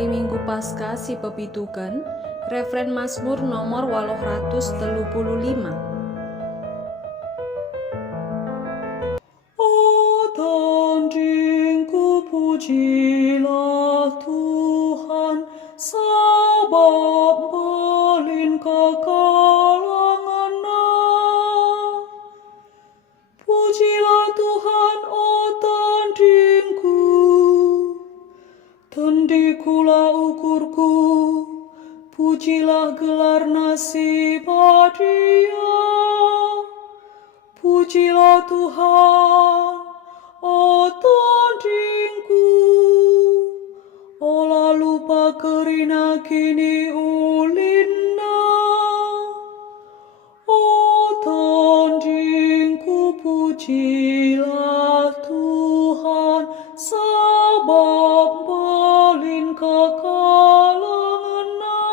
hari Minggu Paskah si pepituken, refren Mazmur nomor 835. Tandingku pujilah Tuhan, sabab belin kekalanganna. Pujilah Tuhan, tandingku, tandikulah ukurku, pujilah gelar nasib Dia. Pujilah Tuhan, tandingku, olah lupa kerina kini ulinna. Tandingku, pujilah Tuhan, sabab belin kekalanganna.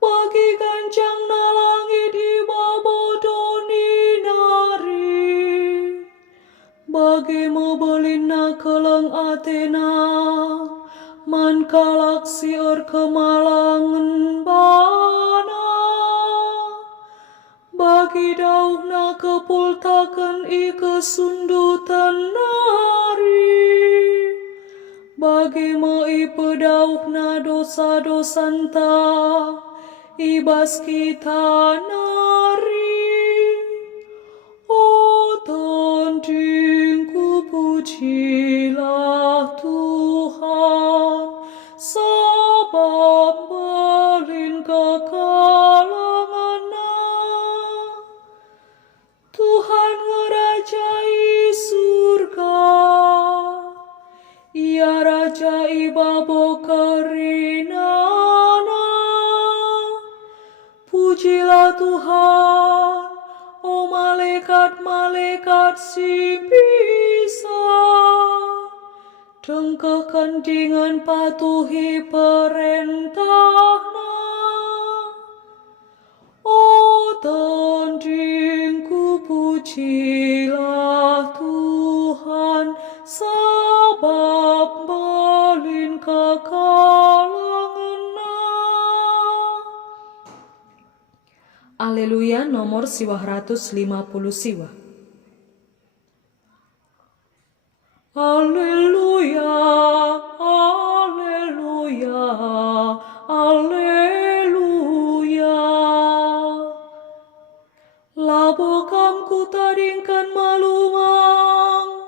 Bagi gancang na langit ibabodoni nari, bagi mebelin na keleng atena, man kalak siur kemalangan bana. Bagi dauh na kepultakan i kesundutan nari, bagi mai pedauh na dosa-dosanta, ibas kita nari. Tandingku, pujilah Tuhan, sabab belin kekalanganna. Tuhan ngerajai surga, Ia rajai babo kerinana. Pujilah Tuhan, malaikat-malaikat si bisa, dengkehkan dengan patuhi perintahna. Tandingku, pujilah Tuhan, sabab belin kekalanganna. Haleluya nomor 250 siwa. Haleluya, haleluya, haleluya. Labokam ku tadingkan malumang,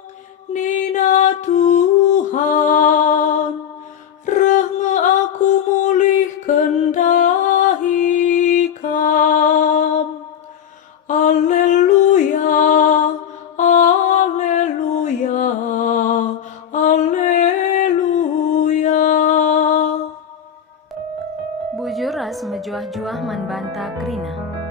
nina Tuhan, rehnge aku mulih kendahikam. Haleluya, haleluya, haleluya. Bujur ras mejuah-juah man banta krina.